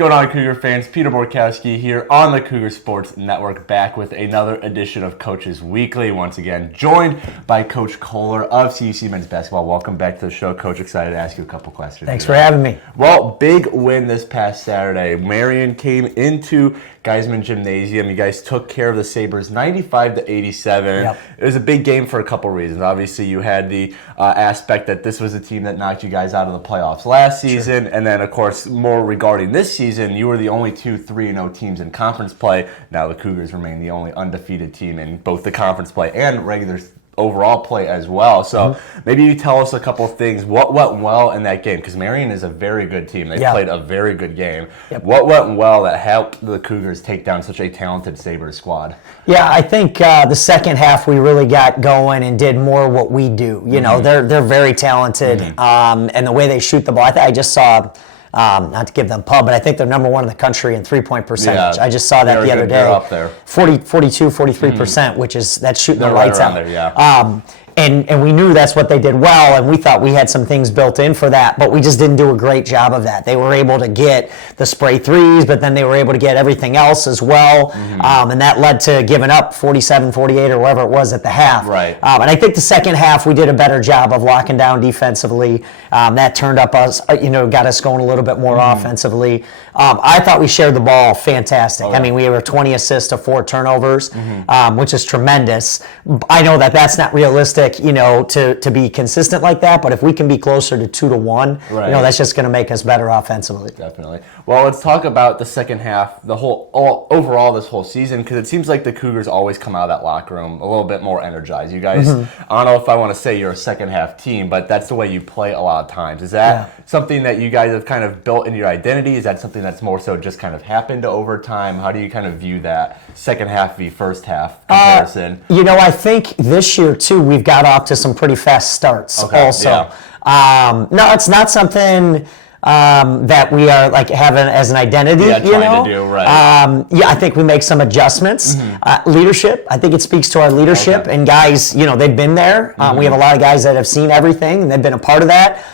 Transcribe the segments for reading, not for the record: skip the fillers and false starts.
going on, Cougar fans? Peter Borkowski here on the Cougar Sports Network, back with another edition of Coaches Weekly. Once again, joined by Coach Kollar of CUC Men's Basketball. Welcome back to the show, Coach. Excited to ask you a couple questions. Thanks for having me. Well, big win this past Saturday. Marian came into Geisman Gymnasium. You guys took care of the Sabres 95-87. Yep. It was a big game for a couple reasons. Obviously, you had the aspect that this was a team that knocked you guys out of the playoffs last season. Sure. And then, of course, more regarding this season, you were the only two 3-0 teams in conference play. Now the Cougars remain the only undefeated team in both the conference play and regular overall play as well. So maybe you tell us a couple of things. What went well in that game? Because Marian is a very good team. They played a very good game. Yep. What went well that helped the Cougars take down such a talented Sabres squad? Yeah, I think the second half we really got going and did more what we do. You know, they're very talented, and the way they shoot the ball. I just saw. Not to give them pub, but I think they're number one in the country in three-point percentage. Yeah, I just saw that the other day. They're up there. 43%, which is that's shooting the lights out. There, And we knew that's what they did well, and we thought we had some things built in for that, but we just didn't do a great job of that. They were able to get the spray threes, but then they were able to get everything else as well, and that led to giving up 47-48 or whatever it was at the half. Right. And I think the second half we did a better job of locking down defensively. That turned up us, got us going a little bit more offensively. I thought we shared the ball fantastic. Okay. I mean, we were 20 assists to 4 turnovers, which is tremendous. I know that that's not realistic, to be consistent like that, but if we can be closer to 2-1, that's just going to make us better offensively. Definitely. Well, let's talk about the second half, overall this whole season, because it seems like the Cougars always come out of that locker room a little bit more energized. You guys, I don't know if I want to say you're a second half team, but that's the way you play a lot of times. Is that something that you guys have kind of built into your identity? Is that something that's more so just kind of happened over time? How do you kind of view that second half v first half comparison? I think this year too we've got off to some pretty fast starts also. Yeah. No, it's not something that we are like having as an identity, trying to do, right. I think we make some adjustments. Leadership, I think it speaks to our leadership, and guys, they've been there. We have a lot of guys that have seen everything, and they've been a part of that.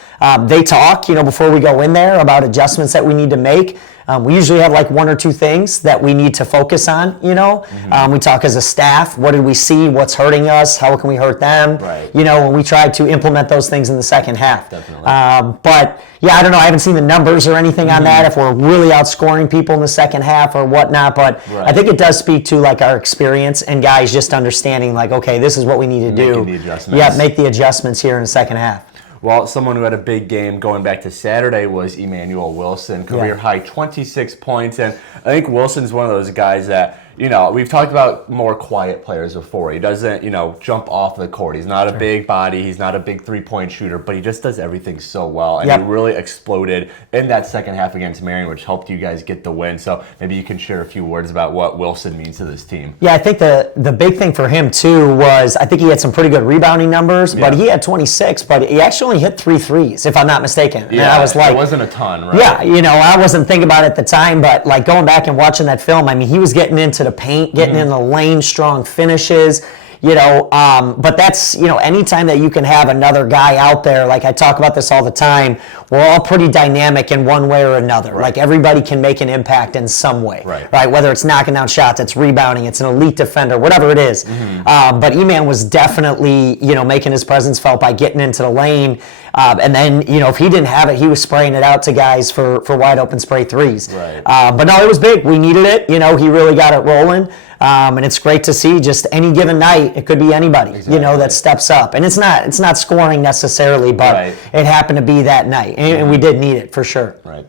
They talk, before we go in there about adjustments that we need to make. We usually have like 1 or 2 things that we need to focus on, We talk as a staff. What did we see? What's hurting us? How can we hurt them? Right. And we try to implement those things in the second half. Definitely. But, I don't know. I haven't seen the numbers or anything on that, if we're really outscoring people in the second half or whatnot. But I think it does speak to like our experience and guys just understanding like, okay, this is what we need to do. Making the adjustments. Make the adjustments here in the second half. Well, someone who had a big game going back to Saturday was Emanuel Wilson, career high 26 points. And I think Wilson's one of those guys that, we've talked about more quiet players before. He doesn't, jump off the court. He's not a big body. He's not a big three-point shooter, but he just does everything so well. And he really exploded in that second half against Marian, which helped you guys get the win. So maybe you can share a few words about what Wilson means to this team. Yeah, I think the big thing for him, too, was I think he had some pretty good rebounding numbers, but he had 26, but he actually only hit 3 threes, if I'm not mistaken. Yeah, and I was like, it wasn't a ton, right? Yeah, I wasn't thinking about it at the time, but like going back and watching that film, I mean, he was getting into the paint, getting in the lane, strong finishes, but that's, anytime that you can have another guy out there, like I talk about this all the time, we're all pretty dynamic in one way or another. Right. Like everybody can make an impact in some way, right? Whether it's knocking down shots, it's rebounding, it's an elite defender, whatever it is. But E-Man was definitely, making his presence felt by getting into the lane. And then, if he didn't have it, he was spraying it out to guys for wide open spray threes. Right. But no, it was big. We needed it. He really got it rolling. And it's great to see just any given night, it could be anybody, that steps up. And it's not scoring necessarily, but it happened to be that night. And we did need it for sure. Right.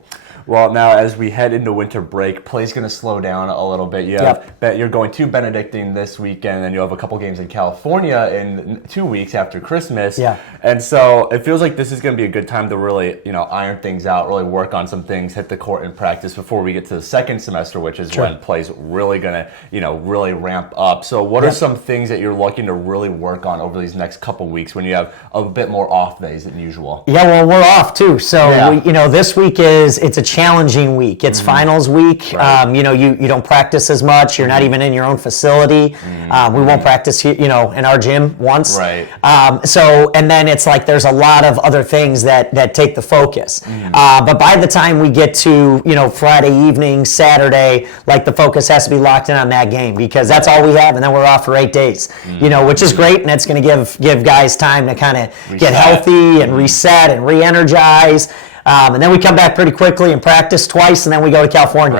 Well, now as we head into winter break, play's going to slow down a little bit. You're going to Benedictine this weekend, and you have a couple games in California in 2 weeks after Christmas. Yeah. And so it feels like this is going to be a good time to really, iron things out, really work on some things, hit the court in practice before we get to the second semester, which is when play's really going to, really ramp up. So what are some things that you're looking to really work on over these next couple weeks when you have a bit more off days than usual? Yeah, well, we're off too. So, this week it's a challenging week. It's finals week. Right. You don't practice as much. You're not even in your own facility. We won't practice here, in our gym once. Right. And then it's like there's a lot of other things that take the focus. But by the time we get to, Friday evening, Saturday, like the focus has to be locked in on that game because that's all we have, and then we're off for 8 days, which is great, and that's going to give guys time to kind of get healthy and reset and re-energize. And then we come back pretty quickly and practice twice, and then we go to California,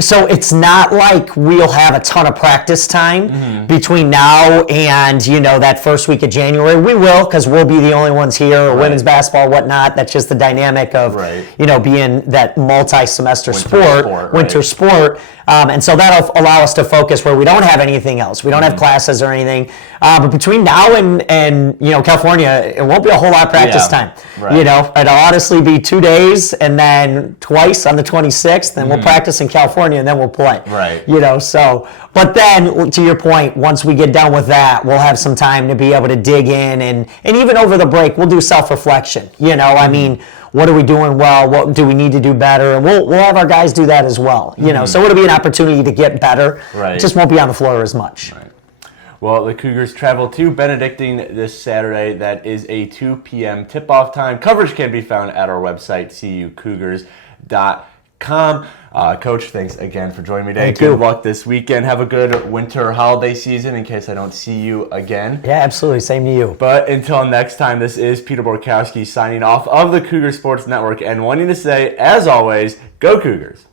So it's not like we'll have a ton of practice time between now and, that first week of January. We will, because we'll be the only ones here, or women's basketball, whatnot. That's just the dynamic of, being that multi-semester winter sport. And so that'll allow us to focus where we don't have anything else. We don't have classes or anything. But between now and California, it won't be a whole lot of practice time. Right. It'll honestly be 2 days and then twice on the 26th, and we'll practice in California and then we'll play. Right. But then to your point, once we get done with that, we'll have some time to be able to dig in and even over the break, we'll do self-reflection. What are we doing well? What do we need to do better? And we'll have our guys do that as well. So it'll be an opportunity to get better. Right. It just won't be on the floor as much. Right. Well, the Cougars travel to Benedictine this Saturday. That is a 2 p.m. tip-off time. Coverage can be found at our website, cucougars.com. Coach, thanks again for joining me today. Good luck this weekend. Have a good winter holiday season in case I don't see you again. Yeah, absolutely. Same to you. But until next time, this is Peter Borkowski signing off of the Cougar Sports Network and wanting to say, as always, go Cougars.